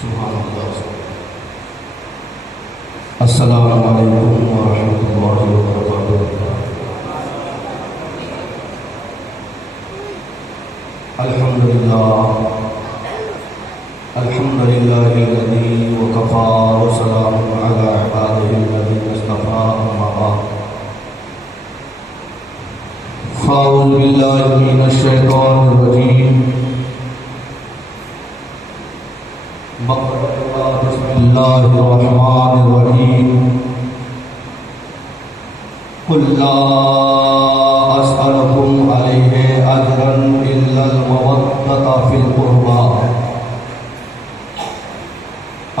سبحان اللہ۔ السلام علیکم ورحمۃ اللہ وبرکاتہ۔ الحمد للہ الذی وکفى وسلام علی عباده الذین اصطفى، اما بعد فاعوذ باللہ من الشیطان الرجیم، بسم اللہ الرحمن الرحیم، قل لا اسألکم علیہ اجرا الا المودۃ فی القربى،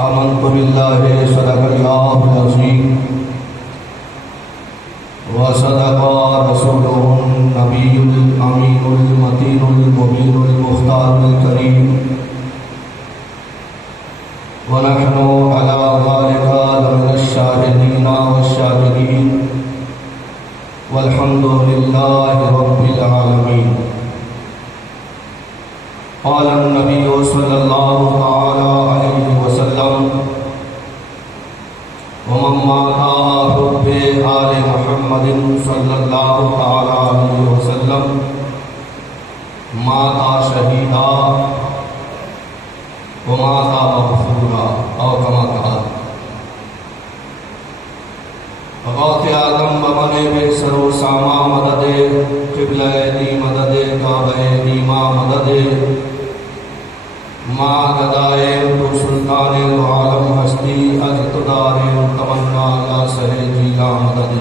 آمنت باللہ صدق اللہ العظیم وصدق رسولہ النبی الامین المتین المبین المختار الکریم، ونحن على ذلك لمن الشاهدين والشاكرين، والحمد لله رب العالمين۔ قال النبي صلى الله تعالى عليه وسلم: ومن مات حب آل محمد صلى الله تعالى عليه وسلم مات شهيدا ومات مغفورا، او كما قال۔ غوث اعظم بمن بسر و ساما مدد، قبلہ دی مدد، کعبہ دیما مدد، ما گدائے تو سلطان العالم ہستی، اقتدار تمنا لا سہے جیلا مدد۔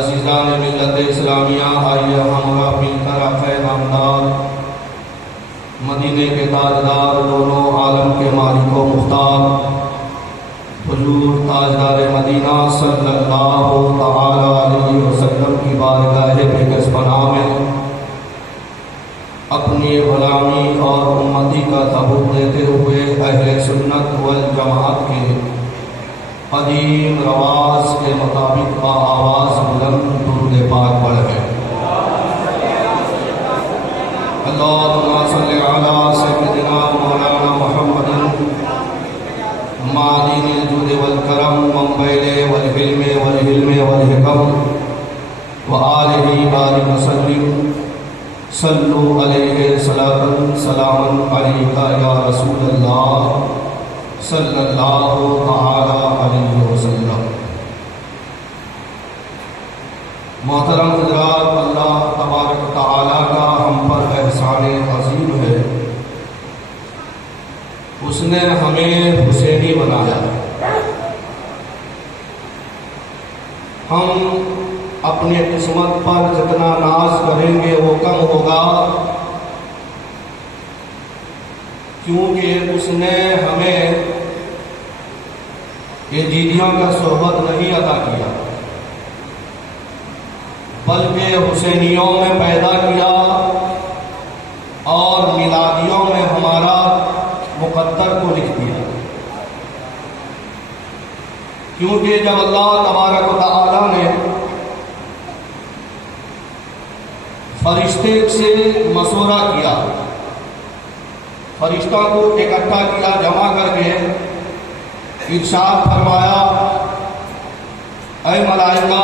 عزیزان ملت اسلامیہ، آئیے ہم مل کر اپنے نامدار مدینے کے تاجدار، دونوں عالم کے مالک و مختار، حضور تاجدار مدینہ صلی اللہ تعالی علیہ وسلم کی بارگاہ بےکس پناہ میں اپنی غلامی اور امتی کا ثبوت دیتے ہوئے اہل سنت والجماعت کے قدیم رواج کے مطابق آواز بلند درود پاک پڑھیں۔ اللہم صلی علی سیدنا مولانا محمد معدن الجود والکرم، منبع والعلم والحلم والحکم، وآلہ بارک وسلم، صلو علیہ صلاۃ سلام علیک یا رسول اللہ صلی اللہ تعالی علیہ وسلم۔ محترم حضرات، اللہ تبارک و تعالی کا ہم پر احسان عظیم ہے، اس نے ہمیں حسینی بنایا۔ ہم اپنی قسمت پر جتنا ناز کریں گے وہ کم ہوگا، کیونکہ اس نے ہمیں یزیدیوں کا صحبت نہیں عطا کیا، بلکہ حسینیوں میں پیدا کیا اور میلادیوں میں ہمارا مقدر کو لکھ دیا۔ کیونکہ جب اللہ تبارک و تعالی نے فرشتے سے مشورہ کیا، فرشتوں کو اکٹھا کیا، جمع کر کے ارشاد فرمایا: اے ملائکہ،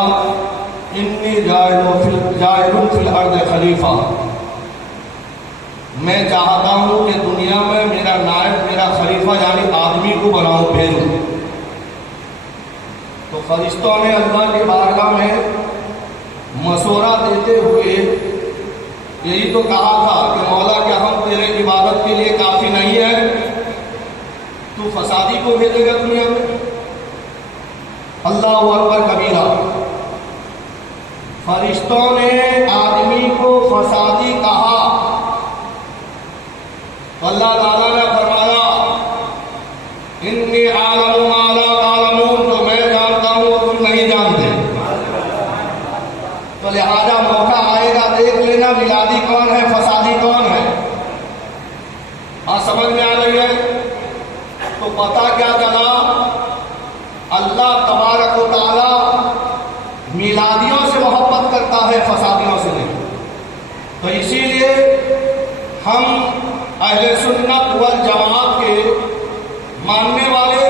انی جاعل فی الارض خلیفہ، میں چاہتا ہوں کہ دنیا میں میرا نائب، میرا خلیفہ یعنی آدمی کو بناؤں، بھیجوں۔ تو فرشتوں نے اللہ کی بارگاہ میں مشورہ دیتے ہوئے یہی تو کہا تھا کہ مولا کیا ہم تیرے عبادت کے لیے کافی نہیں ہے؟ تو فسادی کو بھیجے گا دنیا میں؟ اللہ اکبر کبیرہ۔ فرشتوں نے آدمی کو فسادی کہا، اللہ تعالیٰ نے فرمایا: انی عالم ما لا تعلمون، تو میں جانتا ہوں وہ تم نہیں جانتے۔ تو لہذا موقع آئے گا دیکھ لینا میلادی کون ہے، فسادی کون ہے۔ سمجھ میں آ رہی ہے؟ تو پتہ کیا چلا؟ اللہ تبارک و تعالی میلادیوں سے محبت کرتا ہے، فسادیوں سے نہیں۔ تو اسی لیے ہم اہل سنت والجماعت کے ماننے والے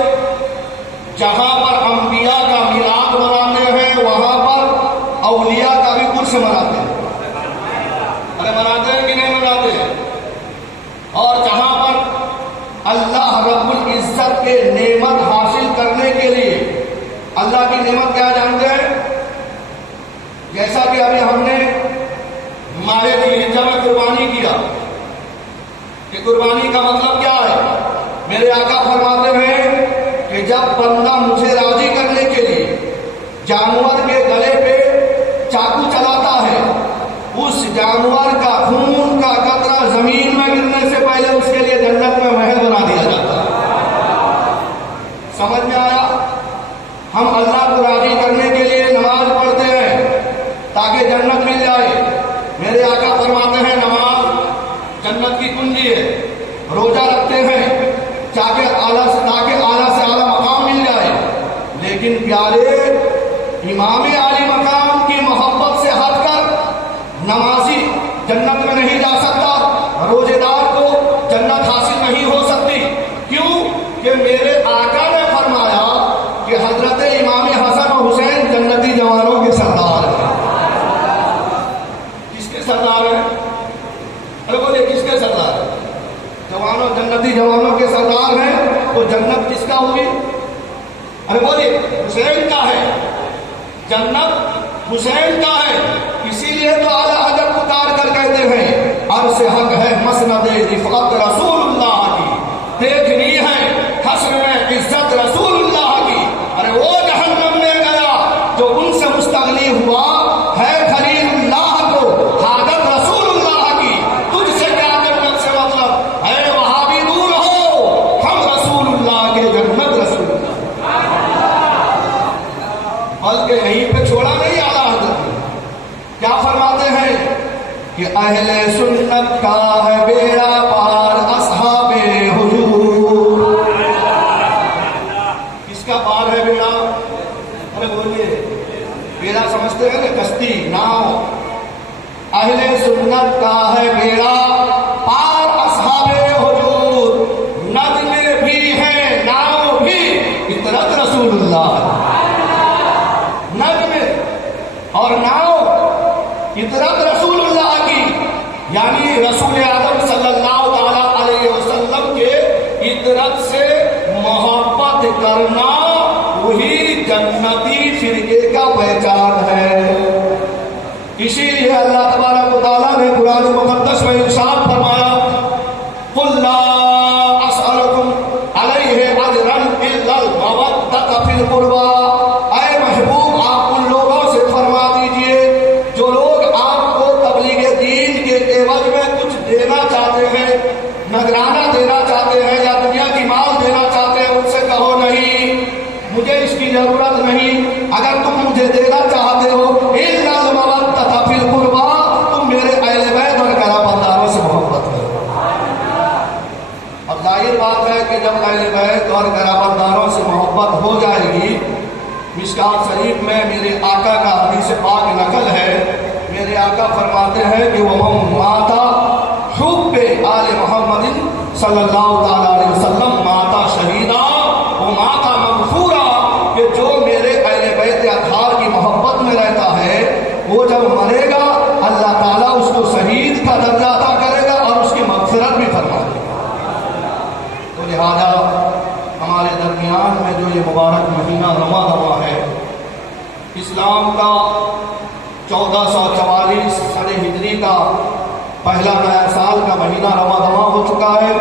جہاں پر انبیاء کا میلاد مناتے ہیں وہاں پر اولیاء کا بھی عرس مناتے ہیں. ارے مناتے ہیں کہ نہیں مناتے ہیں؟ اور جہاں پر اللہ رب العزت کے نعمت حاصل کرنے کے لیے اللہ کی نعمت کیا جانتے ہیں؟ جیسا کہ ابھی ہم نے ماہ ذی الحجہ میں قربانی کیا کہ قربانی کا مطلب کیا ہے. میرے آقا فرماتے ہیں کہ جب بندہ مجھے راضی کرنے کے لیے جانور کے گلے پہ چاقو چلاتا ہے اس جانور کا خون کا قطرہ زمین میں گرنے سے پہلے اس کے لیے جنت میں محل بنا دیا جاتا ہے. سمجھ میں آیا؟ ہم اللہ کو راضی کرنے کے لیے نماز پڑھتے ہیں تاکہ جنت مل جائے. میرے آقا فرماتے ہیں نماز جنت کی کنجی ہے. روزہ رکھتے ہیں تاکہ اعلیٰ سے اعلیٰ مقام مل جائے. لیکن پیارے امام عالی مقام کی محبت سے ہٹ کر نمازی جنت میں نہیں جا سکتا، روزے دار کو جنت حاصل نہیں ہو سکتی. کیوں کہ میرے آقا نے فرمایا کہ حضرت امام حسن و حسین جنتی جوانوں کے سردار ہیں. کس کے سردار ہیں؟ ارے بولے کس کے سردار ہیں؟ جوانوں، جنتی جوانوں کے سردار ہیں. تو جنت کس کا ہوگی؟ ارے بولے حسین کا ہے. جنت حسین کا ہے. اسی لیے تو اعلیٰ حضرت پکار کر کہتے ہیں عرش حق ہے مسند رفعت رسول اللہ کی، دیکھنی ہے حشر میں عزت رسول اللہ کی. ارے وہ جہنم میں گیا جو ان سے مستغنی ہوا ہے خلیل اللہ کو حاجت رسول اللہ کی. تجھ سے کیا جنت سے مطلب ہے؟ وہابی دور ہو، ہم رسول اللہ کے جنت رسول اللہ. بلکہ یہیں پہ چھوڑا نہیں اعلیٰ حضرت نے. کیا فرماتے ہیں کہ اہل سنت کا ہے بیڑا پار اصحاب حضور. کس کا پار ہے بیڑا؟ ارے بولیے، بیڑا سمجھتے ہیں نا، کشتی، ناؤ. اہل سنت کا ہے بیڑا پار اصحاب حضور. نظم بھی ہے ناؤ بھی اطرت رسول اللہ. نظم اور ناؤ اطرت رسول اللہ کی، یعنی رسول اعظم صلی اللہ تعالی علیہ وسلم کے اطرت سے محبت کرنا وہی جنتی فرقے کا پہچان ہے. اسی لیے اللہ تبارک و تعالیٰ نے قرآن مقدس میں ارشاد فرمایا قل لا اسألکم علیہ اجرا الا المودۃ فی القربی. اے محبوب آپ ان لوگوں سے فرما دیجئے جو لوگ آپ کو تبلیغ دین کے عوض میں کچھ دینا چاہتے ہیں، نذرانہ دینا چاہتے ہیں یا دنیا کی مال دینا چاہتے ہیں، ان سے کہو نہیں، مجھے اس کی ضرورت نہیں. اگر تم مجھے دینا چاہتے ہو الا المودۃ فی القربی، تم میرے اہل بیت اور قرابتداروں سے محبت کرو. اب ظاہر بات ہے کہ جب اہل بیت اور قرابتداروں سے محبت ہو جائے گی، مشکات شریف میں میرے آقا کا حدیث پاک نقل ہے. میرے آقا فرماتے ہیں کہ وَمَن مَاتَ حُبِّ آلِ محمد صلی اللہ تعالی علیہ وسلم ماتا شہیدہ وہ ماتا مغفورا. کہ جو میرے اہل بیت اطہار کی محبت میں رہتا ہے وہ جب مرے گا اللہ تعالیٰ اس کو شہید کا درجہ عطا کرے گا اور اس کی مغفرت بھی فرما دے گا. تو لہذا ہمارے درمیان میں جو یہ مبارک مہینہ رواں ہے، اسلام کا 1444 سن ہجری کا پہلا نیا سال کا مہینہ رواں ہو چکا ہے.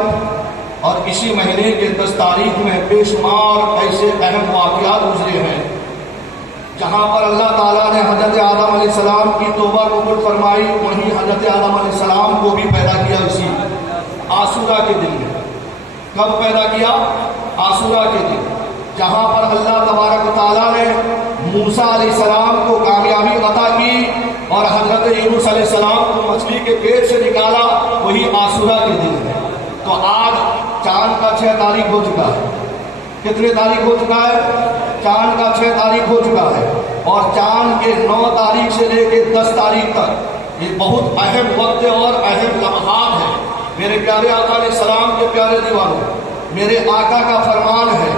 اور اسی مہینے کے 10 تاریخ میں بے شمار ایسے اہم واقعات گزرے ہیں جہاں پر اللہ تعالیٰ نے حضرت آدم علیہ السلام کی توبہ قبول فرمائی. وہیں حضرت آدم علیہ السلام کو بھی پیدا کیا اسی عاشورہ کے دن میں. کب پیدا کیا؟ عاشورہ کے دن، جہاں پر اللہ تبارک و تعالیٰ نے موسیٰ علیہ السلام کو کامیابی عطا کی اور حضرت یونس علیہ السلام کو مچھلی کے پیٹ سے نکالا، وہی عاشورہ کے دن ہے. تو آج چاند کا 6 تاریخ ہو چکا ہے. کتنے تاریخ ہو چکا ہے؟ چاند کا 6 تاریخ ہو چکا ہے. اور چاند کے 9 تاریخ سے لے کے 10 تاریخ تک یہ بہت اہم وقت اور اہم لمحات ہیں. میرے پیارے آقا علیہ السلام کے پیارے دیوانوں، میرے آقا کا فرمان ہے،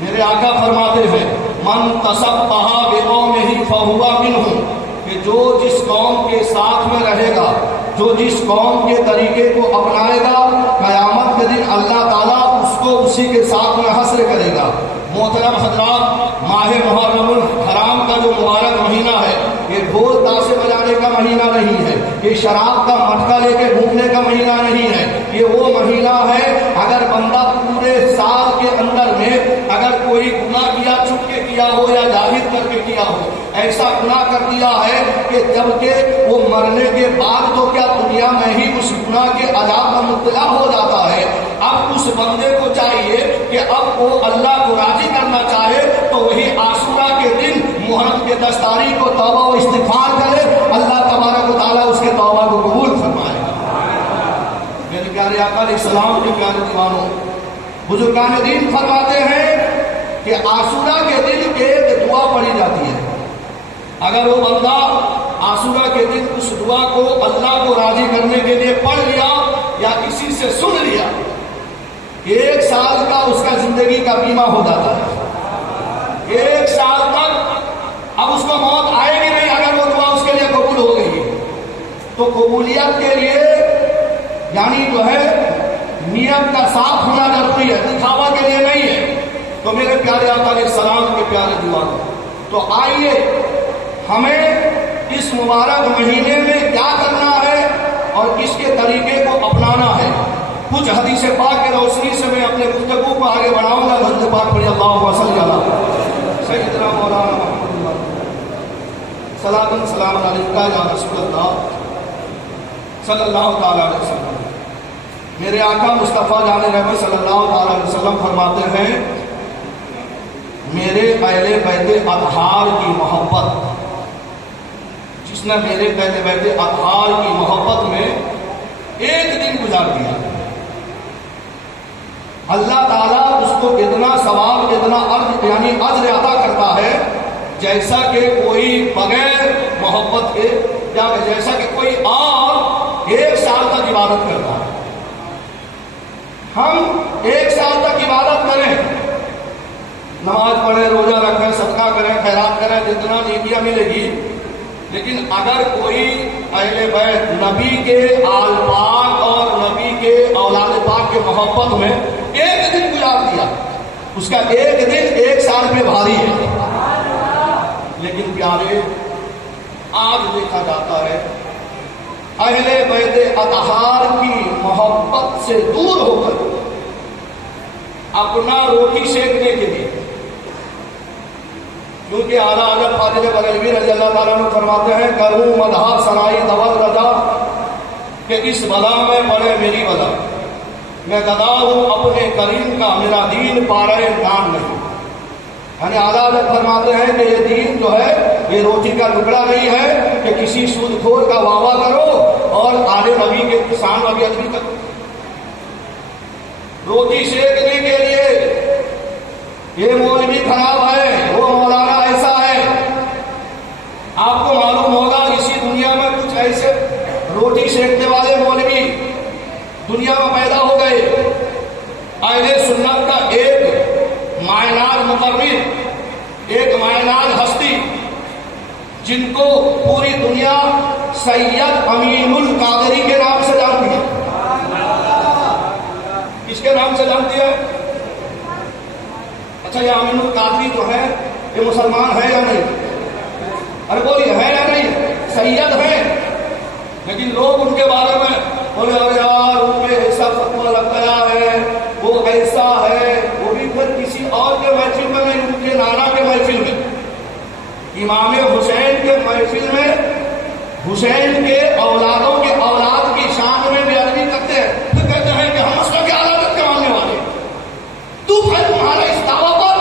میرے آقا فرماتے ہیں من تصبح بقومہ فہو منہم، کہ جو جس قوم کے ساتھ میں رہے گا، جو جس قوم کے طریقے کو اپنائے گا، قیامت کے دن اللہ تعالیٰ اس کو اسی کے ساتھ میں حشر کرے گا۔ محترم حضرات، ماہ محرم الحرام کا جو مبارک مہینہ ہے، یہ ڈھول تاشے بجانے کا مہینہ نہیں ہے، یہ شراب کا مٹکا لے کے گھومنے کا مہینہ نہیں ہے، یہ وہ مہینہ ہے اگر بندہ پورے سال کے اندر میں اگر کوئی گناہ کیا، چھپ کے کیا ہو یا ظاہر کر کے کیا ہو، ایسا گناہ کر دیا ہے کہ جب کہ وہ مرنے کے بعد تو کیا دنیا میں ہی اس گناہ کے عذاب میں مبتلا ہو جاتا ہے، اب اس بندے کو چاہیے کہ اب وہ اللہ کو راضی کرنا چاہے تو وہی عاشورہ کے دن محرم کے 10 تاریخ کو توبہ و استغفار کرے، اللہ تبارک و تعالیٰ اس کے توبہ کو قبول فرمائے گا۔ میرے پیارے آقا علیہ السلام کے پیارے دیوانوں، بزرگان دین فرماتے ہیں کہ عاشورہ کے دن ایک دعا پڑھی جاتی ہے، اگر وہ بندہ عاشورہ کے دن اس دعا کو اللہ کو راضی کرنے کے لیے پڑھ لیا یا کسی سے سن لیا، 1 سال کا اس کا زندگی کا بیمہ ہو جاتا ہے۔ 1 سال تک اب اس کو موت آئے گی نہیں اگر وہ دعا اس کے لیے قبول ہو گئی، تو قبولیت کے لیے یعنی جو ہے نیت کا صاف ہونا ضروری ہے، دکھاوا کے لیے نہیں ہے۔ تو میرے پیارے آقا علیہ السلام کے پیارے دیوانوں، تو آئیے ہمیں اس مبارک مہینے میں کیا کرنا ہے اور کس کے طریقے کو اپنانا ہے، کچھ حدیث پاک کے روشنی سے میں اپنے گفتگو کو آگے بڑھاؤں گا۔ حدیث پاک پڑھی اللہم صلی علی سیدنا مولانا محمد صلاۃ سلام علیکہ یا رسول اللہ صلی اللہ تعالی علیہ وسلم۔ میرے آقا مصطفیٰ جان رحمت صلی اللہ تعالی علیہ وسلم فرماتے ہیں میرے اہل بیت اطہار کی محبت، جس نے میرے اہل بیت اطہار کی محبت میں ایک دن گزار دیا، اللہ تعالیٰ اس کو اتنا ثواب، اتنا یعنی اجر عطا کرتا ہے جیسا کہ کوئی بغیر محبت کے، یا جیسا کہ کوئی اور 1 سال تک عبادت کرتا ہے۔ ہم 1 سال تک عبادت کریں، نماز پڑھیں، روزہ رکھیں، صدقہ کریں، خیرات کریں، جتنا نیکیاں ملے گی، لیکن اگر کوئی اہل بیت نبی کے آل پاک اور نبی کے اولاد پاک کے محبت میں 1 دن گزار دیا، اس کا 1 دن 1 سال پہ بھاری ہے۔ لیکن پیارے، آج دیکھا جاتا ہے اہل بیت اطہار کی محبت سے دور ہو کر اپنا روٹی سیکنے کے لیے، کیونکہ اعلیٰ حضرت فاضل بریلوی رضی اللہ تعالیٰ عنہ فرماتے ہیں کروں مدحا سرائی دول رضا، کہ اس بلا میں پڑے میری بلا، میں گدا ہوں اپنے کریم کا، میرا دین پارے دان نہیں۔ یعنی اعلیٰ حضرت فرماتے ہیں کہ یہ دین جو ہے یہ روٹی کا ٹکڑا نہیں ہے کہ کسی سود خور کا واہ واہ کرو اور آل نبی کے کسان نبی ادبی کرو۔ روٹی سیکنے کے لیے یہ مولوی خراب ہے، وہ مولانا ایسا ہے، آپ کو معلوم ہوگا اسی دنیا میں کچھ ایسے روٹی سیکنے والے مولوی دنیا میں پیدا ہو گئے۔ اہل سنت کا ایک مائناز مقرر، ایک مائناز ہستی جن کو پوری دنیا سید امین القادری کے نام سے جانتی ہے۔ کس کے نام سے جانتی ہے؟ اچھا، یہ امین القادری جو ہے یہ مسلمان ہے یا نہیں؟ ارے بولیے، ہے یا نہیں؟ سید ہے، لیکن لوگ ان کے بارے میں بولے ارے یار ان کے ایسا فتویٰ لگ گیا ہے، وہ ایسا ہے، وہ بھی پھر کسی اور کے محفل میں نہیں، ان کے نانا کے محفل میں، امام حسین کے محفل میں حسین کے اولادوں کے اولاد کی شان میں بے ادبی کرتے ہیں، پھر کہتے ہیں کہ ہم مسلک عدالت کے ماننے والے۔ تو پھر تمہارا اس دعویٰ پر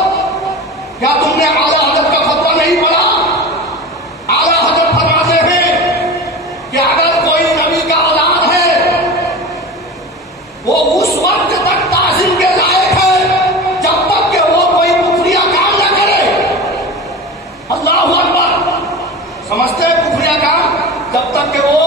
کیا تم نے اعلیٰ حضرت کا فتویٰ نہیں پڑھا؟ اعلیٰ حضرت فرماتے ہیں کہ اگر کوئی نبی کا اولاد ہے وہ اس وقت تک تعظیم کے لائق ہے جب تک کہ وہ کوئی کفریہ کام نہ کرے۔ اللہ اکبر! سمجھتے ہیں کفریہ کام؟ جب تک کہ وہ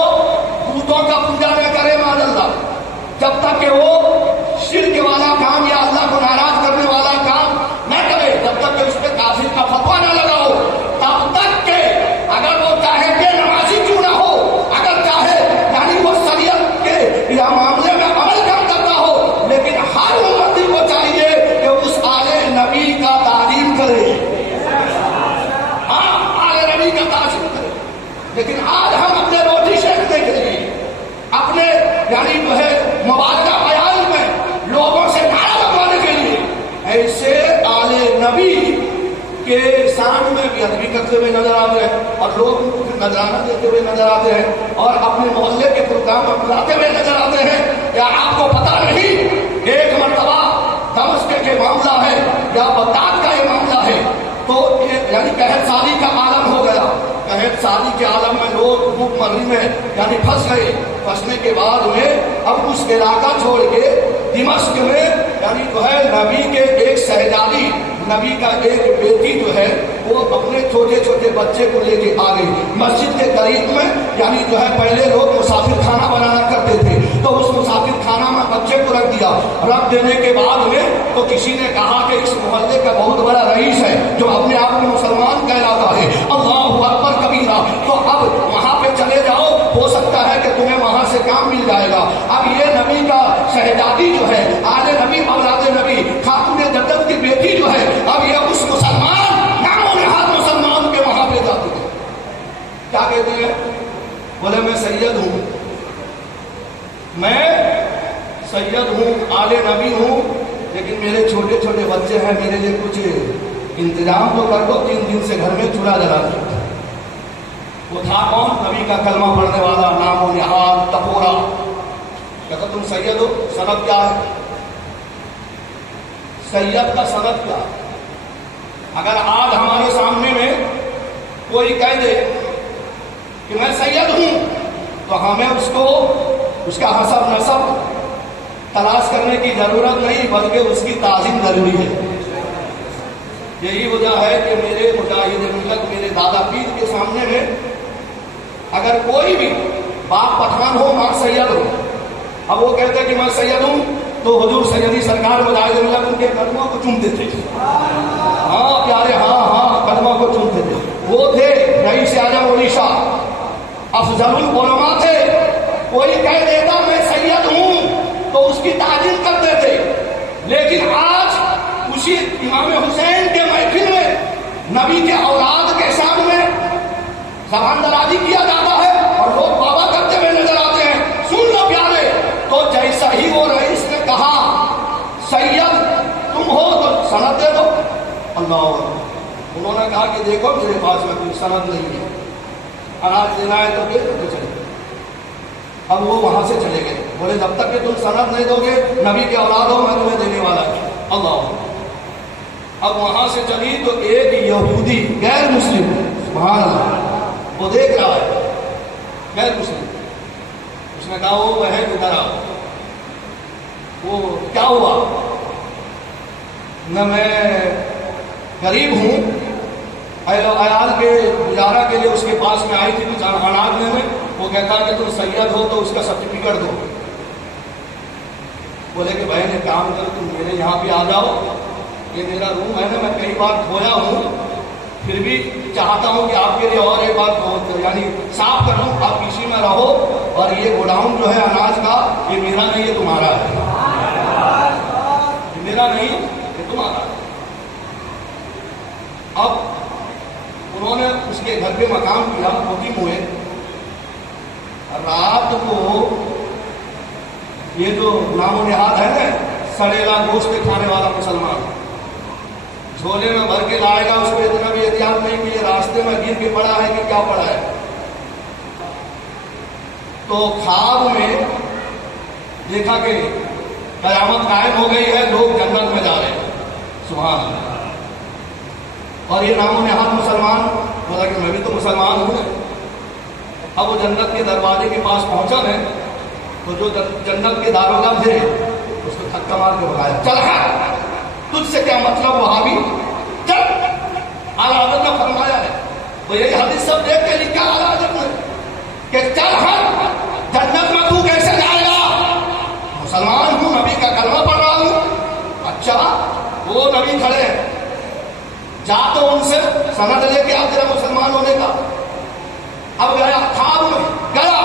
یعنی جو ہے مبارکہ بیان میں لوگوں سے نعرہ لگوانے کے لیے ایسے آل نبی کے سامنے میں بھی ادبی کرتے ہوئے نظر آتے ہیں اور لوگ نذرانہ دیتے ہوئے نظر آتے ہیں اور اپنے محلے کے پروگرام میں بلاتے ہوئے نظر آتے ہیں. کیا آپ کو پتا نہیں ایک مرتبہ دمشق کے معاملہ ہے یا بغداد کا یہ معاملہ ہے تو یعنی قحط سالی کا عالم ہو گیا. قحط سالی کے عالم میں لوگ بھوک مری میں یعنی پھنس گئے. پھنسنے کے بعد میں اب اس علاقہ چھوڑ کے دمشق میں یعنی جو ہے نبی کے ایک شہزادی نبی کا ایک بیٹی جو ہے وہ اپنے چھوٹے چھوٹے بچے کو لے کے آ گئی. مسجد کے قریب میں یعنی جو ہے پہلے لوگ مسافر خانہ بنانا کرتے تھے تو اس مسافر خانہ میں بچے کو رکھ دیا. رکھ دینے کے بعد میں تو کسی نے کہا کہ اس محلے کا بہت بڑا رئیس ہے جو اپنے آپ کو مسلمان کہلاتا ہے, اللہ اکبر کبیرہ, تو اب وہاں پہ چلے جاؤ, ہو سکتا ہے کہ تمہیں وہاں سے کام مل جائے گا. اب یہ نبی کا شہزادی جو ہے آل نبی اولاد نبی خاتون جدت کی بیٹی جو ہے اب یہ اس مسلمان نام و نہاد مسلمان کے وہاں پہ جاتے ہیں. کیا کہتے ہیں؟ بولے میں سید ہوں, میں سید ہوں, آل نبی ہوں, لیکن میرے چھوٹے چھوٹے بچے ہیں, میرے لیے کچھ انتظام تو کر دو, 3 دن سے گھر میں چولہا جلا دیا. وہ تھا کون؟ نبی کا کلمہ پڑھنے والا, نام و نہاد تپورا. کہتا تم سید ہو, سند کیا ہے؟ سید کا سند کیا؟ اگر آج ہمارے سامنے میں کوئی کہہ دے کہ میں سید ہوں تو ہمیں اس کا حسب نسب تلاش کرنے کی ضرورت نہیں بلکہ اس کی تعظیم ضروری ہے. یہی وجہ ہے کہ میرے مجاہد ملت میرے دادا پیر کے سامنے میں اگر کوئی بھی باپ پٹھان ہو ماں سید ہو, اب وہ کہتے کہ میں سید ہوں تو حضور سیدی سرکار مجاہد ملت ان کے قدموں کو چومتے تھے. ہاں پیارے, ہاں قدموں کو چومتے تھے. وہ تھے رئیس اعظم اڑیسہ, افضل العلماء تھے. کوئی کہہ دیتا میں سید ہوں تو اس کی تعظیم کرتے تھے. لیکن آج اسی امام حسین کے محفل میں نبی کے اولاد کے سامنے زبان درازی کیا جاتا ہے اور لوگ بابا کرتے ہوئے نظر آتے ہیں. سن لو پیارے, تو جیسا ہی وہ رئیس نے کہا سید تم ہو تو سند دے دو. اللہ, انہوں نے کہا کہ دیکھو میرے پاس میں کوئی سند نہیں ہے, اناج دینا ہے تو دے دو چلے. اب وہ وہاں سے چلے گئے. بولے جب تک کہ تم سند نہیں دو گے نبی کے اولاد ہو میں تمہیں دینے والا ہوں. اللہ. اب وہاں سے چلی تو ایک یہودی غیر مسلم, سبحان اللہ, وہ دیکھ رہا ہے غیر مسلم. اس نے کہا وہ بہن ادھر آؤ. وہ کیا ہوا؟ نہ میں غریب ہوں, عیال کے گزارا کے لیے اس کے پاس میں آئی تھی کچھ اناج لینے. وہ کہتا کہ تم سید ہو تو اس کا سرٹیفکیٹ دو. بولے کہ بھائی نے کام کرو تم میرے یہاں پہ آ جاؤ, یہ میرا روم ہے نا, میں کئی بار دھویا ہوں, پھر بھی چاہتا ہوں کہ آپ کے لیے اور ایک بات یعنی صاف کروں, آپ اسی میں رہو. اور یہ گوڈاؤن جو ہے اناج کا یہ میرا نہیں, یہ تمہارا ہے. یہ میرا نہیں, یہ تمہارا ہے. اب انہوں نے اس کے گھر پہ مقام کیا, مقیم ہوئے. رات کو یہ جو نام و نہاد ہے نا, سڑیلا گوشت کھانے والا مسلمان, جھولے میں بھر کے لائے گا, اس کو اتنا بھی احتیاط نہیں کہ یہ راستے میں گر کے پڑا ہے کہ کیا پڑا ہے. تو خواب میں دیکھا کہ قیامت قائم ہو گئی ہے, لوگ جنت میں جا رہے ہیں. سبحان اللہ. اور یہ نام و نہاد مسلمان بولا کہ میں بھی تو مسلمان ہوں. اب وہ جنت کے دروازے کے پاس پہنچا ہے تو جو جنت کے داروگا تھے اس کو دھکا مار کے بتایا, چل ہٹ, تجھ سے کیا مطلب وہابی, چل. اعلیٰ حضرت نے فرمایا ہے, وہ یہی حدیث سب دیکھ کے لکھا اعلیٰ حضرت نے کہ چل ہٹ, جنت میں تو کیسے جائے گا؟ مسلمان ہوں, نبی کا کلمہ پڑھ رہا ہوں. اچھا, وہ نبی کھڑے ہیں, جا تو ان سے سند لے کے آ تیرا مسلمان ہونے کا. اب گیا, خواب میں گیا,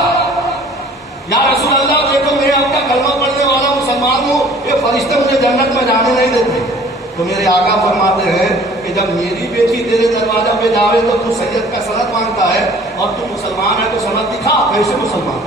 یا رسول اللہ دیکھو میں آپ کا کلمہ پڑھنے والا مسلمان ہوں, یہ فرشتے مجھے جنت میں جانے نہیں دیتے. تو میرے آقا فرماتے ہیں کہ جب میری بیٹی تیرے دروازہ پہ جاوے تو تو سید کا سند مانگتا ہے اور تو مسلمان ہے تو سند دکھا, کیسے مسلمان؟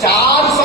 400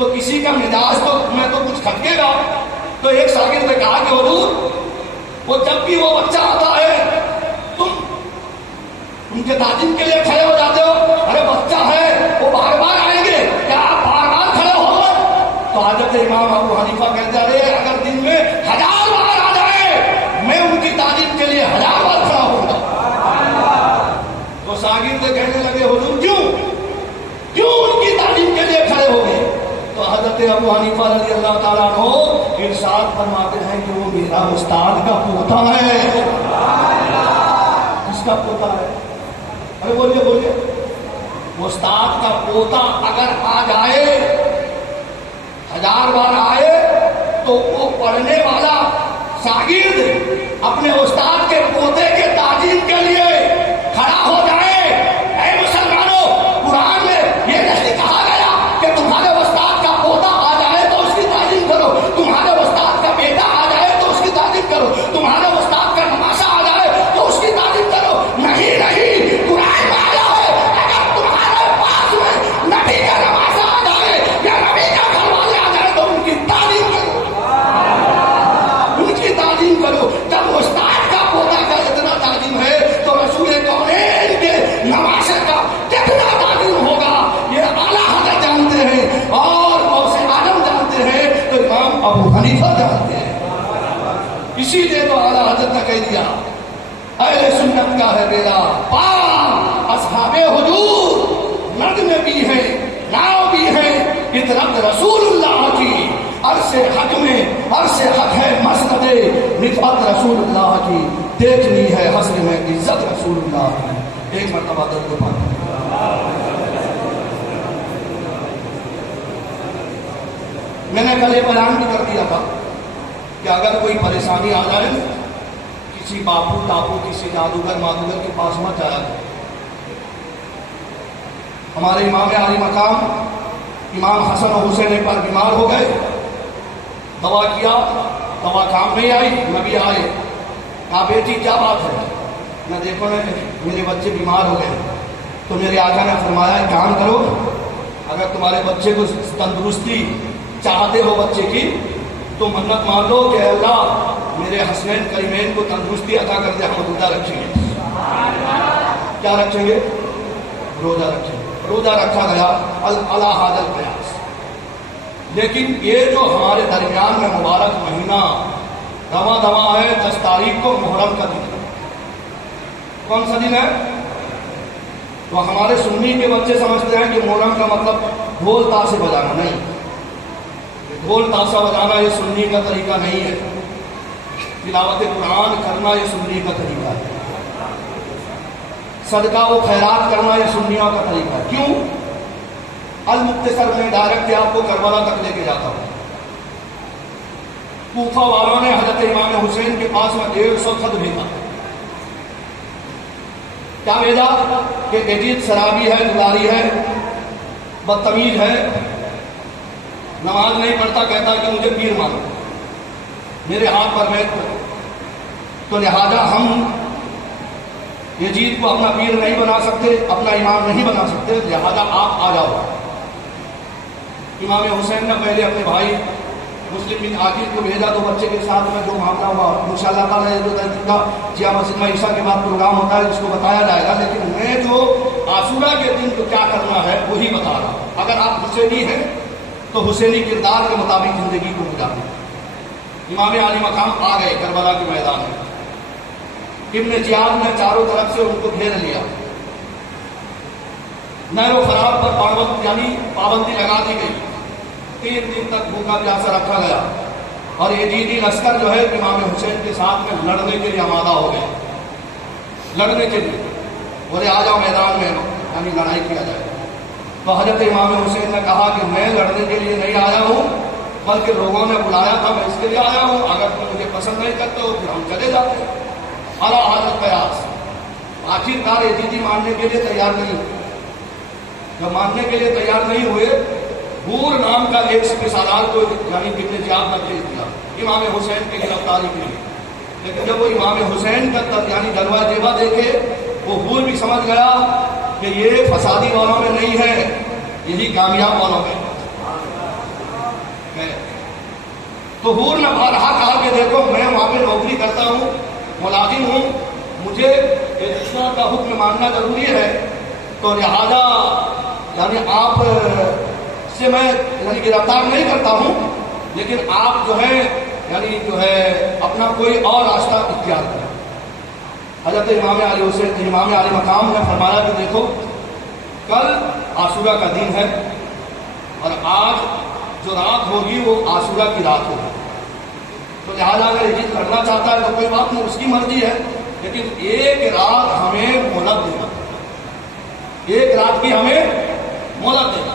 تو کسی کا مزاج تو میں تو کچھ کھٹکے گا. تو ایک شاگرد نے کہا کہ حضور وہ جب بھی وہ بچہ آتا ہے تم ان کے تعظیم کے لیے کھڑے ہو جاتے ہو. ارے بچہ ہے وہ بار بار آئیں گے, کیا آپ بار بار کھڑے ہو گئے؟ تو حضرت امام ابو حنیفہ کہتے ہیں اگر دن میں 1000 بار آ جائے میں ان کی تعظیم کے لیے 1000 بار کھڑا ہوں گا. تو شاگرد کہنے لگے حضور کیوں ان کی تعلیم کے لیے کھڑے ہو گئے؟ تو حضرت ابو حنیفہ رضی اللہ تعالیٰ عنہ ارشاد فرماتے ہیں کہ وہ میرا استاد کا پوتا ہے. کس کا پوتا ہے؟ ارے بولیے. وہ استاد کا پوتا اگر آ جائے 1000 بار آئے تو وہ پڑھنے والا شاگرد اپنے استاد کے پوتے کے تعظیم کے لیے کھڑا ہو جائے. اے مسلمانوں, قرآن میں یہ نہیں کہا گیا کہ تمہارے استاد کا پوتا آ جائے تو اس کی تعظیم کرو, تمہارے استاد کا بیٹا آ جائے تو اس کی تعظیم کرو, تمہارے استاد کا نماشا آ جائے تو اس کی تعظیم کرو. نہیں, قرآن میں آیا ہے اگر تمہارے پاس میں نبی کا نماشا آ جائے یا نبی کا گھر والے آ جائے تو ان کی تعظیم کرو, ان کی تعظیم کرو. جب استاد کا پوتا کا اتنا تعظیم ہے تو رسول کونین کے نماشے کا کتنا تعظیم ہوگا یہ اعلیٰ حضرت جانتے ہیں اور غوث اعظم جانتے ہیں تو امام ابو حنیفہ جانتے ہیں. اسی لیے تو اعلیٰ حضرت نے کہہ دیا اہل سنت کا ہے بیڑا پار, اصحاب حضور نظم بھی ہے ناؤ بھی ہے, اطرت رسول اللہ کی عرش حق میں عرش حق ہے مسند رفعت رسول اللہ کی, دیکھنی ہے حسن میں عزت رسول اللہ کی. ایک مرتبہ درد پاک. میں نے کل یہ بیان بھی کر دیا تھا کہ اگر کوئی پریشانی آ جائے کسی باپو ٹاپو کسی جادوگر مادوگر کے پاس مت جایا. ہمارے امام عالی مقام امام حسن و حسین ایک بار بیمار ہو گئے, دوا کیا, دوا کام نہیں آئی, نبی آئے, کہا بیٹی کیا بات ہے؟ میں دیکھو نا میرے بچے بیمار ہو گئے. تو میرے آقا نے فرمایا ایک کام کرو, اگر تمہارے بچے کو تندرستی چاہتے ہو بچے کی تو منت مان لو کہ اللہ میرے حسنین کریمین کو تندرستی عطا کر دے, ہم روزہ رکھیں گے. کیا رکھیں گے؟ روزہ رکھیں گے. روزہ رکھا گیا اللہ حاضر قیاس. لیکن یہ جو ہمارے درمیان میں مبارک مہینہ رواں دواں ہے 10 تاریخ کو محرم کا دن, کون سا دن ہے؟ تو ہمارے سنی کے بچے سمجھتے ہیں کہ محرم کا مطلب ڈھول تاشے بجانا. نہیں, ڈھول تاشا بجانا یہ سنی کا طریقہ نہیں ہے. تلاوت قرآن کرنا یہ سنی کا طریقہ ہے. صدقہ و خیرات کرنا یہ سنیوں کا طریقہ ہے. کیوں؟ المختصر میں ڈائریکٹ آپ کو کربلا تک لے کے جاتا ہوں. کوفہ والوں نے حضرت امام حسین کے پاس میں 150 خط بھیجا. کیا بھیجا؟ کہ عجیب شرابی ہے, دلاری ہے, بدتمیز ہے, نماز نہیں پڑھتا, کہتا کہ مجھے پیر مانو, میرے ہاتھ پر بیٹھ کر. تو لہذا ہم یزید کو اپنا پیر نہیں بنا سکتے, اپنا امام نہیں بنا سکتے, لہذا آپ آ جاؤ. امام حسین نے پہلے اپنے بھائی مسلم بن عاقل کو بھیجا, تو بچے کے ساتھ میں جو معاملہ ہوا انشاءاللہ تعالیٰ جو جامع مسجد میں عشاء کے بعد پروگرام ہوتا ہے اس کو بتایا جائے گا. لیکن میں جو عاشورہ کے دن کو کیا کرنا ہے وہی بتا رہا ہوں. اگر آپ حسینی ہیں تو حسینی کردار کے مطابق زندگی کو گزاریں. امام عالی مقام آ گئے کربلا کے میدان میں. ابن زیاد نے چاروں طرف سے ان کو گھیر لیا. نہر و خراب پر یعنی پابندی لگا دی گئی. 3 دن تک بھوکا پیاسا رکھا گیا. اور یزیدی لشکر جو ہے امام حسین کے ساتھ میں لڑنے کے لیے آمادہ ہو گئے. لڑنے کے لیے بولے آ جاؤ میدان میں, یعنی لڑائی کیا جائے. تو حضرت امام حسین نے کہا کہ میں لڑنے کے لیے نہیں آیا ہوں, بلکہ لوگوں نے بلایا تھا, میں اس کے لیے آیا ہوں. اگر تم مجھے پسند نہیں کرتے ہو پھر ہم چلے جاتے ہیں. اعلیٰ حضرت قیاس. آخرکار یزیدی ماننے کے لیے تیار نہیں ہوئے. جب ماننے کے لیے تیار نہیں ہوئے, بور نام کا ایک سپہ سالار کو یعنی ابن زیاد نے بھیج دیا امام حسین کی گرفتاری کے لیے. لیکن جب وہ امام حسین کا یعنی جلوہ جیبہ دیکھے, وہ بور بھی سمجھ گیا کہ یہ فسادی والوں میں نہیں ہے, یہی کامیاب والوں میں. ہے۔ تو حور نے بارہا کہا کہ دیکھو میں وہاں پہ نوکری کرتا ہوں، ملازم ہوں، مجھے اجتماع کا حکم ماننا ضروری ہے، تو لہذا یعنی آپ سے میں یعنی گرفتار نہیں کرتا ہوں، لیکن آپ جو ہے یعنی جو ہے اپنا کوئی اور راستہ اختیار کریں۔ حضرت امام علی حسین امام علی مقام نے فرمایا کہ دیکھو کل عاشورہ کا دن ہے اور آج جو رات ہوگی وہ عاشورہ کی رات ہوگی، تو لہٰذا اگر یزید کرنا چاہتا ہے تو کوئی بات نہیں، اس کی مرضی ہے، لیکن ایک رات ہمیں مہلت دینا، ایک رات کی ہمیں مہلت دینا۔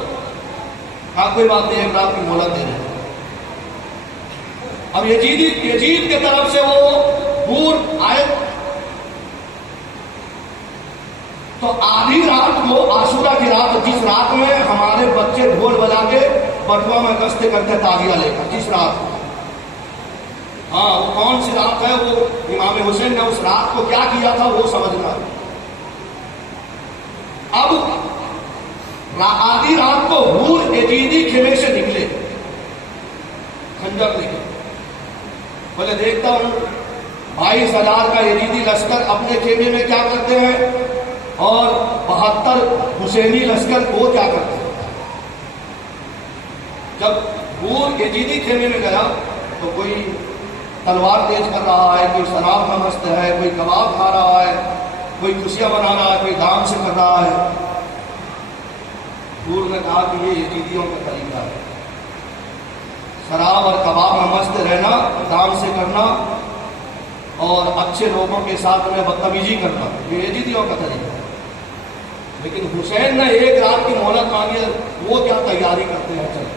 ہاں کوئی بات نہیں، ایک رات کی مہلت دے دیں۔ اب یزید کے طرف سے وہ حور آئے تو آدھی رات کو عاشورہ کی رات، جس رات میں ہمارے بچے ڈھول بجا کے بٹوا میں گشت کرتے تازیہ لے کر، جس رات کو، ہاں وہ کون سی رات ہے، وہ امام حسین نے اس رات کو کیا کیا تھا وہ سمجھنا۔ اب آدھی رات کو حور یزیدی خیمے سے نکلے خنجر لے کے، بولے دیکھتا ہوں 22,000 کا یزیدی لشکر اپنے خیمے میں کیا کرتے ہیں اور 72 حسینی لشکر وہ کیا کرتے ہیں۔ جب حور یزیدی خیمے میں گیا تو کوئی تلوار تیز کر رہا ہے، کوئی شراب میں مست ہے، کوئی کباب کھا رہا ہے، کوئی خوشیاں بنا رہا ہے، کوئی دام سے کر رہا ہے۔ حور نے کہا کہ یہ یزیدیوں کا طریقہ ہے، شراب اور کباب میں مست رہنا، دام سے کرنا اور اچھے لوگوں کے ساتھ میں بدتمیزی کرنا، یہ یزیدیوں کا طریقہ ہے۔ لیکن حسین نے ایک رات کی مہلت مانگی، وہ کیا تیاری کرتے ہیں چلے۔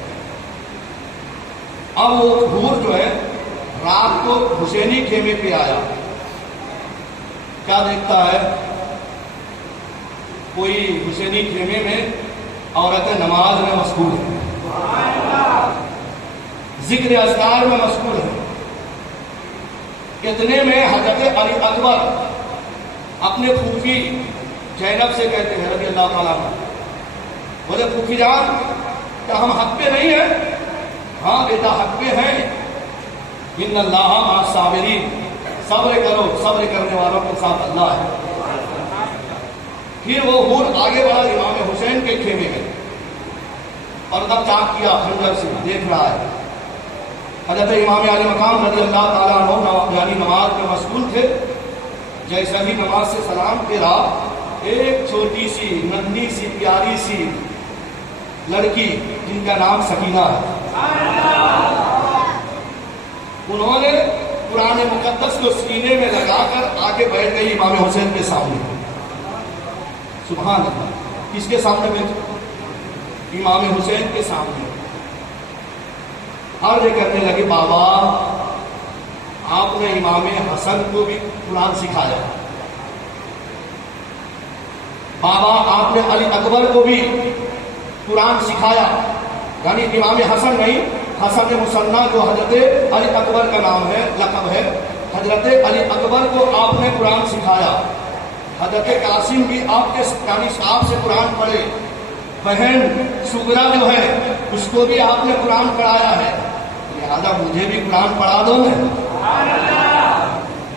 اب وہ حور جو ہے رات کو حسینی خیمے پہ آیا، کیا دیکھتا ہے، کوئی حسینی خیمے میں عورتیں نماز میں مشغول ہیں، ذکر اذکار میں مشغول ہیں۔ اتنے میں حضرت علی اکبر اپنے پھوپھی زینب سے کہتے ہیں رضی اللہ تعالیٰ عنہ، بولے پھوپھی جان کیا ہم حق پہ نہیں ہیں؟ ہاں بیٹا حق پہ ہیں، ان اللہ مع الصابرین، صبر کرو، صبر کرنے والوں کے ساتھ اللہ ہے۔ پھر وہ حور آگے بڑھا امام حسین کے خیمے میں اور تب چاک کیا خنجر سے، دیکھ رہا ہے۔ حضرت امام علی مقام رضی اللہ تعالیٰ عنہ یعنی نماز میں مشغول تھے، جیسا ہی نماز سے سلام پھیرا، ایک چھوٹی سی ننھی سی پیاری سی لڑکی جن کا نام سکینہ ہے، انہوں نے قرآن مقدس کو سینے میں لگا کر آگے بیٹھ گئی امام حسین کے سامنے۔ سبحان اللہ، کس کے سامنے بیٹھے؟ امام حسین کے سامنے۔ عرض کرنے لگے بابا آپ نے امام حسن کو بھی قرآن سکھایا، بابا آپ نے علی اکبر کو بھی قرآن سکھایا، یعنی امام حسن نہیں، حسن مصنع جو حضرت علی اکبر کا نام ہے، لقب ہے، حضرت علی اکبر کو آپ نے قرآن سکھایا، حضرت قاسم بھی آپ کے یعنی صاحب سے قرآن پڑھے، بہن سغرا جو ہے اس کو بھی آپ نے قرآن پڑھایا ہے، لہذا مجھے بھی قرآن پڑھا دو میں۔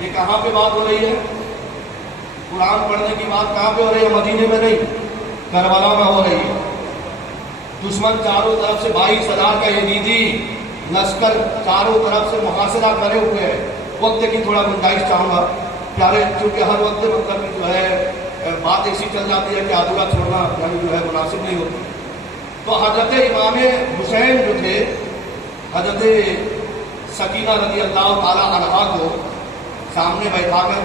یہ کہاں پہ بات ہو رہی ہے؟ قرآن پڑھنے کی بات کہاں پہ ہو رہی ہے؟ مدینے میں نہیں، کربلا میں ہو رہی ہے۔ دشمن چاروں طرف سے 22,000 کا یزیدی لشکر چاروں طرف سے محاصرہ کرے ہوئے ہے۔ وقت کی تھوڑا گنجائش چاہوں گا پیارے، چونکہ ہر وقت مطلب جو ہے بات ایسی چل جاتی ہے کہ ادھورا چھوڑنا یعنی جو ہے مناسب نہیں ہوتی۔ تو حضرت امام حسین جو تھے، حضرت سکینہ رضی اللہ تعالیٰ عنہا کو سامنے بیٹھا کر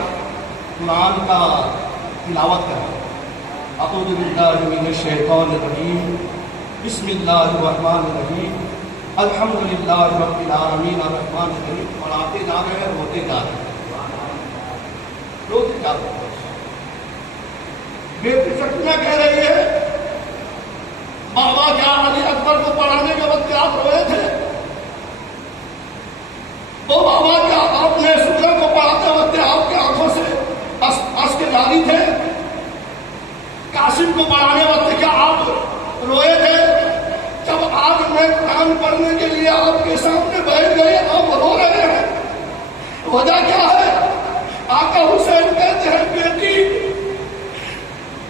قرآن کا تلاوت کرا۔ اعوذ باللہ من الشیطان الرجیم، بسم اللہ الرحمن الرحیم، الحمدللہ رب العالمین الرحمن الرحیم، پڑھاتے جا رہے ہیں، روتے جا رہے ہیں، روتے جا رہے ہیں۔ بیٹی سکینہ کہہ رہی ہے بابا کیا علی اکبر کو پڑھانے کے وقت آپ روئے تھے؟ تو بابا کیا آپ نے سورہ کو پڑھاتے وقت آپ کی آنکھوں سے اشک جاری تھے؟ قاسم کو پڑھانے وقت کیا آپ روئے تھے؟ جب آج میں قرآن پڑھنے کے لیے آپ کے سامنے بیٹھ گئے، آپ رو رہے ہیں، وجہ کیا ہے؟ آقا حسین کہتے ہیں بیٹی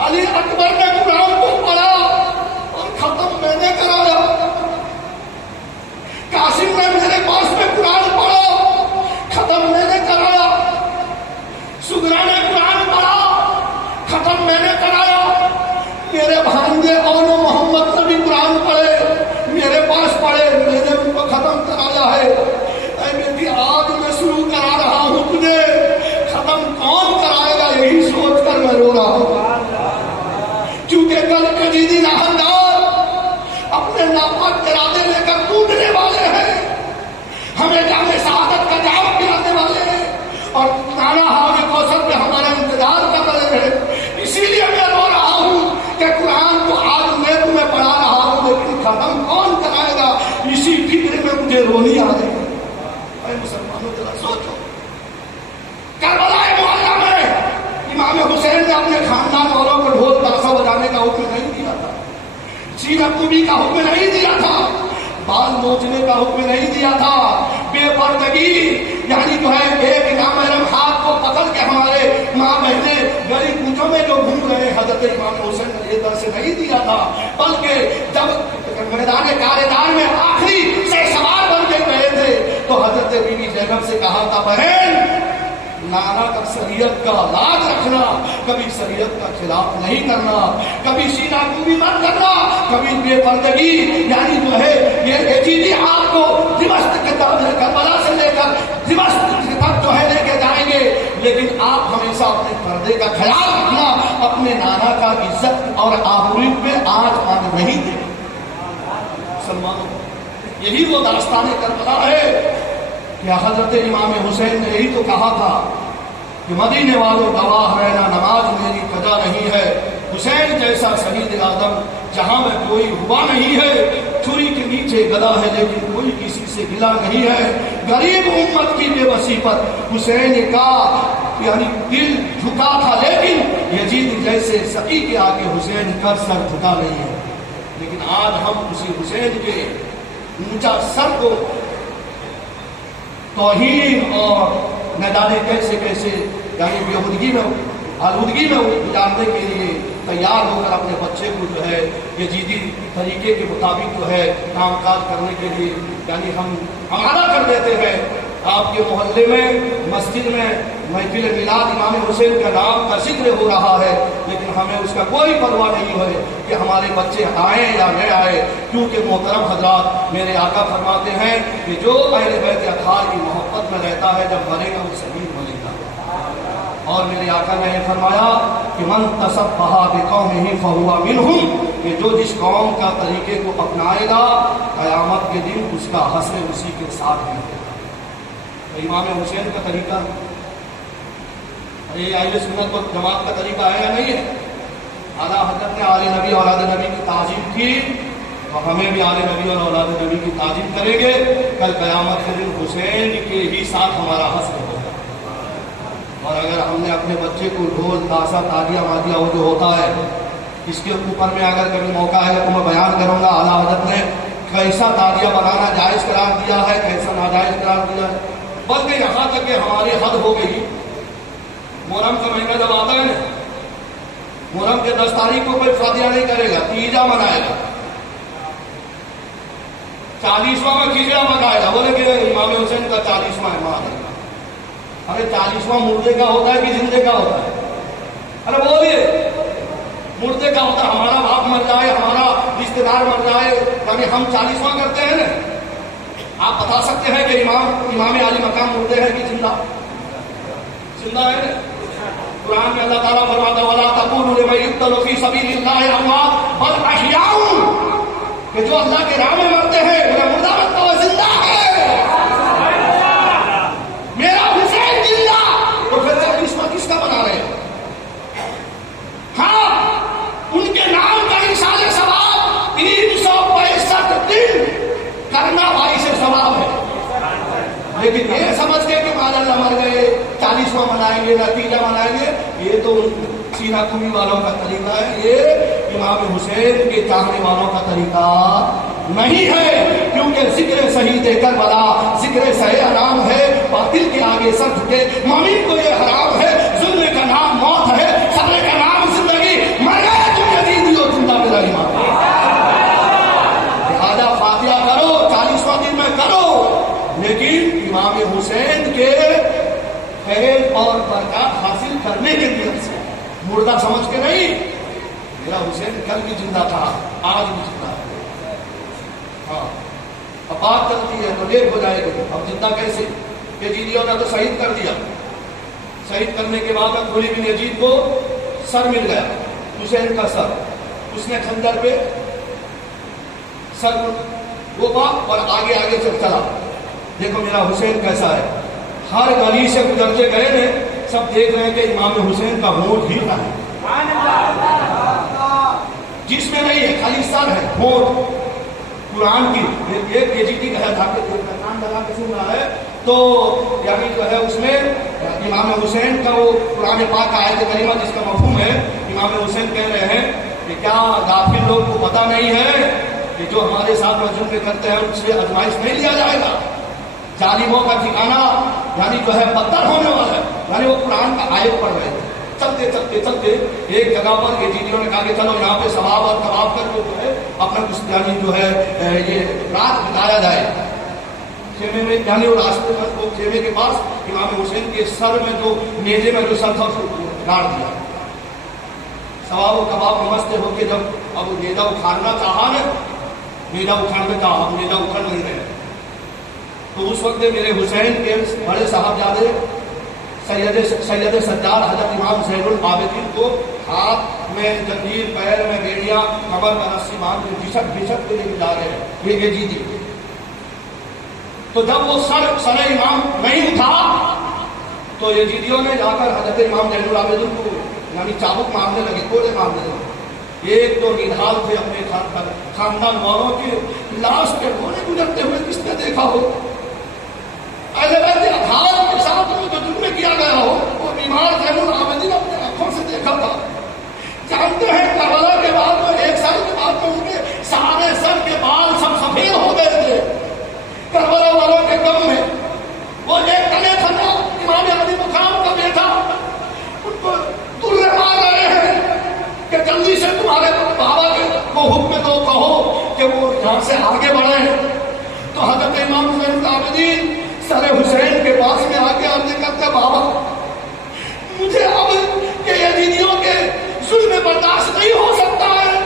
علی اکبر نے قرآن کو پڑھا اور ختم میں نے کرایا، قاسم نے میرے پاس میں قرآن پڑھا ختم میں نے کرایا، سگرا نے قرآن پڑھا ختم میں نے کرایا، میرے بھانجے اولو محمد نے بھی قرآن پڑھے میرے پاس پڑھے، میں نے ان کو ختم کرایا ہے۔ اے بیٹی آج میں شروع کرا رہا ہوں، تجھے ختم کون کرائے گا یہی سوچ کر میں رو رہا ہوں، کیونکہ کل یزیدی ناہندار اپنے ناپاک ارادے لے کر ٹوٹنے والے ہیں، ہمیں جام سعادت کا جام پلانے والے ہیں، اور نانا حوض کوثر پہ ہمارا انتظار کر رہے ہیں۔ اسی لیے میں رو رہا ہوں کہ قرآن تو آج میں تمہیں پڑھا رہا ہوں، لیکن ختم کون کرائے گا اسی فکر میں مجھے رونی آ رہی ہے۔ اے مسلمانوں ذرا سوچو، کربلا معلیٰ میں امام حسین نے اپنے خاندان والوں کو ڈھول تاشا بجانے کا حکم نہیں دیا تھا، سینہ کوبی کا حکم نہیں دیا تھا، بال نوچنے کا حکم نہیں دیا تھا، بے پردگی یعنی جو ہے ایک نامحرم ہاتھ کو پکڑ کے ہمارے ماں بہنیں گلی کوچوں میں جو گھوم رہے حضرت امام حسین نے یہ درس نہیں دیا تھا، بلکہ جب میدان کاردار میں آخری سے سوار بن کے گئے تھے تو حضرت بی بی زینب سے کہا تھا بہن نانا کا شریعت کا لاج رکھنا، کبھی شریعت کا خلاف نہیں کرنا، کبھی سینہ کوبی مت کرنا، کبھی بے پردگی یعنی جو ہے یہ چیزیں آپ کو دمشق کے کربلا سے لے کر دمشق تک جو ہے لے کے جائیں گے، لیکن آپ ہمیشہ اپنے پردے کا خیال رکھنا، اپنے نانا کا عزت اور آبرو پہ آج آن نہیں دے۔ مسلمانوں یہی وہ داستان کربلا ہے کہ حضرت امام حسین نے یہی تو کہا تھا کہ مدینے والوں گواہ رہنا نماز میری قضا نہیں ہے، حسین جیسا شہید اعظم جہاں میں کوئی ہوا نہیں ہے، چھری کے نیچے گدا ہے لیکن کوئی کسی سے گلا نہیں ہے، غریب امت کی بے بسی پر حسین کا یعنی دل جھکا تھا، لیکن یزید جیسے سقی کے آگے حسین کا سر جھکا نہیں ہے۔ لیکن آج ہم اسی حسین کے اونچا سر کو توہین اور نہ جانے کیسے کیسے یعنی بیہودگی میں آلودگی میں جاننے کے لیے تیار ہو کر اپنے بچے کو جو ہے یزیدی طریقے کے مطابق جو ہے کام کاج کرنے کے لیے یعنی ہم آمادہ کر دیتے ہیں۔ آپ کے محلے میں مسجد میں محفل میلاد امام حسین کا نام کا ذکر ہو رہا ہے، لیکن ہمیں اس کا کوئی پرواہ نہیں ہے کہ ہمارے بچے آئیں یا نہ آئے، کیونکہ محترم حضرات میرے آقا فرماتے ہیں کہ جو اہل بیت اطہار کی محبت میں رہتا ہے جب مرے گا وہ شہید بنے گا، اور میرے آقا نے یہ فرمایا کہ من تصبح بقومہ فہو منہم، کہ جو جس قوم کا طریقے کو اپنائے گا قیامت کے دن اس کا حشر اسی کے ساتھ ہے۔ امام حسین کا طریقہ یہ اہل سنت و جماعت کا طریقہ ہے یا نہیں ہے؟ اعلیٰ حضرت نے آل نبی اولاد نبی کی تعظیم کی، اور ہمیں بھی آل نبی اور اولاد نبی کی تعظیم کریں گے، کل قیامت کے دن حسین کے ہی ساتھ ہمارا حشر ہوگا۔ اور اگر ہم نے اپنے بچے کو ڈھول تاشا تالیاں مادیا وہ جو ہوتا ہے اس کے اوپر میں اگر کبھی موقع ہے تو میں بیان کروں گا اعلیٰ حضرت نے کیسا تالیاں بنانا جائز قرار دیا ہے، کیسا ناجائز قرار دیا ہے، بلکہ یہاں تک کہ ہماری حد ہو گئی۔ محرم کا مہینہ جب آتا ہے نا، محرم کے 10 تاریخ کو کوئی فاتحہ نہیں کرے گا، تیجا منائے گا، 40واں میں کھچڑا پکائے گا، بولے کہ امام حسین کا 40واں ہے ماں ہے۔ ارے 40واں مردے کا ہوتا ہے کہ زندے کا ہوتا ہے؟ ارے بولیے، مردے کا ہوتا ہے، ہمارا باپ مر جائے، ہمارا رشتے دار مر جائے، یعنی ہم 40واں کرتے ہیں نا۔ آپ بتا سکتے ہیں کہ امام علی مقام مردے ہیں کہ زندہ؟ زندہ ہے۔ قرآن میں اللہ تعالیٰ فرماتا ہے وَلَا تَقُولُوا لِمَن يُقْتَلُ فِي سَبِيلِ اللَّهِ أَمْوَاتٌ بَلْ أَحْيَاءٌ، کہ جو اللہ کے راہ میں مرتے ہیں وہ مردہ مت وہ زندہ ہے۔ میرا حسین زندہ، تو پھر 40واں کس کا بنا رہے ہیں؟ ہاں، ان کے نام کا ایصال ثواب 365 دن کرنا بھائی سے ثواب ہے، لیکن یہ سمجھ کے کہ مالا اللہ مر گئے 40واں منائیں گے، نتیجہ منائیں گے، یہ تو سینہ کوبی والوں کا طریقہ ہے، یہ امام حسین کے چاہنے والوں کا طریقہ نہیں ہے، کیونکہ ذکر شہید کربلا ذکر سہ انام ہے، باطل کے آگے سر جھکے مومن کو یہ حرام ہے، ظلم کا نام موت ہے، صبر کا نام زندگی، مر گئے تم یزیدی ہو زندہ میرا ایمان، لہذا فاتحہ کرو 40واں دن میں کرو، لیکن امام حسین کے خیر اور برکات حاصل کرنے کے لیے مردہ سمجھ کے نہیں، میرا حسین کل بھی زندہ تھا آج بھی زندہ ہے، ہاں اب بات چلتی ہے تو لیٹ ہو جائے گی، اب زندہ کیسے؟ یزیدیوں نے تو شہید کر دیا، شہید کرنے کے بعد اب خلی بن یزید کو سر مل گیا، حسین کا سر، اس نے خنجر پہ سر روپا اور آگے آگے چلا، دیکھو میرا حسین کیسا ہے، ہر گلی سے گزرتے گئے نے سب دیکھ رہے ہیں کہ امام حسین کا ہونٹ ہی ہے، جس میں نہیں ہے خالی سر ہے، ہونٹ قرآن کی ایک یزیدی کہا تھا کہ کان لگا کے سن رہا ہے تو یعنی جو ہے اس میں امام حسین کا وہ قرآن پاک کا آیت کریمہ جس کا مفہوم ہے، امام حسین کہہ رہے ہیں کہ کیا غافل لوگ کو پتہ نہیں ہے کہ جو ہمارے ساتھ مجرم کرتے ہیں اس سے آزمائش نہیں لیا جائے گا، ظالموں کا ٹھکانہ یعنی جو ہے پتھر ہونے والا ہے، یعنی وہ قرآن کا آیت پڑھ رہے تھے، چلتے چلتے چلتے ایک جگہ پر یزیدیوں نے کہا کہ چلو یہاں پہ ثواب اور کباب کر کے جو ہے اپنا کچھ یعنی جو ہے یہ رات بتایا جائے خیمے میں، یعنی وہ راستے میں وہ خیمے کے پاس امام حسین کے سر میں جو نیزے میں جو سر تھا اس کو گاڑ دیا، ثواب و کباب نمستے ہو کے جب اب نیزہ اکھاڑنا چاہا نا، نیزہ اکھاڑنا چاہا، اب نیزہ اکھڑ نہیں رہے، تو اس وقت میرے حسین کے بڑے صاحبزادے سید سجاد حضرت امام زین العابدین کو ہاتھ میں جنجیر، پیر میں بیڑیاں، کمر میں رسی باندھ کے بھسک کے لے جا رہے ہیں یہ یزیدی، تو جب وہ سر امام نہیں اٹھا تو یزیدیوں نے جا کر حضرت امام زین العابدین کو یعنی چابک مارنے لگے، کوڑے مارنے لگے، ایک تو نڈھال تھے اپنے خاندان والوں کے لاش کے گھوڑے گزرتے ہوئے کس نے دیکھا ہو، اہل بیت اطہار کے ساتھ جو ظلم کیا گیا ہو وہ بیمار زین العابدین اپنے آنکھوں سے دیکھا تھا، جانتے ہیں کربلا کے بعد میں 1 سال کے بعد میں ان کے سارے سر کے بال سب سفید ہو گئے تھے، کربلا والوں کے غم میں وہ ایک تنے تھا امام علی مقام کا بیٹا، ان کو درے مار رہے ہیں کہ جلدی سے تمہارے بابا کو حکم دو، کہو کہ وہ یہاں سے آگے بڑھے ہیں، تو حضرت امام زین العابدین سر حسین کے پاس میں آ کے عرض کرتے بابا مجھے اب کہ یزیدیوں کے ظلم برداشت نہیں ہو سکتا ہے،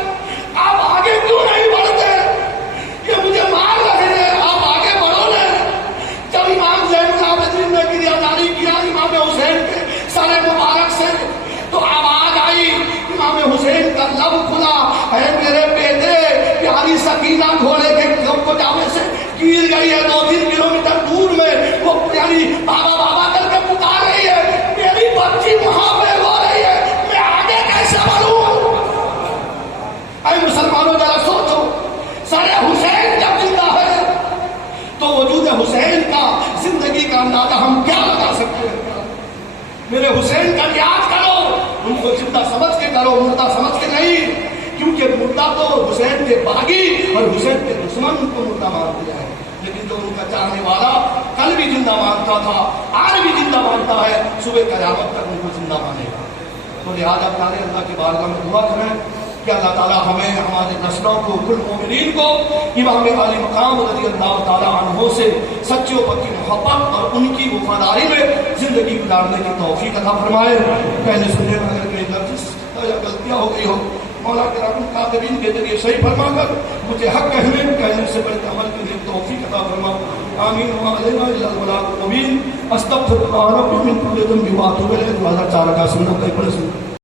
آپ آگے کیوں نہیں بڑھتے، یہ مجھے مار رہے ہیں، آپ آگے بڑھو نا، جب امام زین العابدین نے گریہ داری کیا امام حسین کے سر مبارک سے تو آواز آئی، امام حسین کا لب کھلا، اے میرے بیٹے، پیاری سکینہ گھوڑے کے کو جامے سے گر گئی ہے، 2-3 کلومیٹر دور میں وہ یعنی بابا بابا کر کے پکار رہی ہے، میری بچی وہاں پہ رو رہی ہے، میں آگے کیسے بڑھوں؟ اے مسلمانوں ذرا سوچو، سر حسین جب زندہ ہے تو وجود حسین کا زندگی کا اندازہ ہم کیا لگا سکتے ہیں؟ میرے حسین کا یاد کرو، ان کو زندہ سمجھ کے کرو، مردہ سمجھ کے نہیں، کیونکہ مردہ تو حسین کے باغی اور حسین کے دشمن کو مردہ مان دیا ہے، لیکن جو ان کا چاہنے والا کل بھی زندہ مانتا تھا آج بھی زندہ مانتا ہے، صبح قیامت تک ان کو زندہ مانے گا، تو لہٰذا پیارے اللہ کی بارگاہ میں دعا کریں کہ اللہ تعالیٰ ہمیں ہمارے نسلوں کو کل مومنین کو امام علی مقام رضی اللہ تعالیٰ عنہ سے سچی و پکی محبت اور ان کی وفاداری میں زندگی گزارنے کی توفیق عطا فرمائے۔ پہلے سننے میں اگر کوئی غلطیاں ہو گئی ہو مولا کرام کاتبین کے ذریعے صحیح فرما کر مجھے حق کہنے سے بڑھ عمل کے لیے توفیق عطا فرما، آمین وعلینا الا البلاغ المبین، استغفر اللہ ربی من کل ذنب واتوب الیہ۔ 2004 کا سنت ہے، پڑھ سنت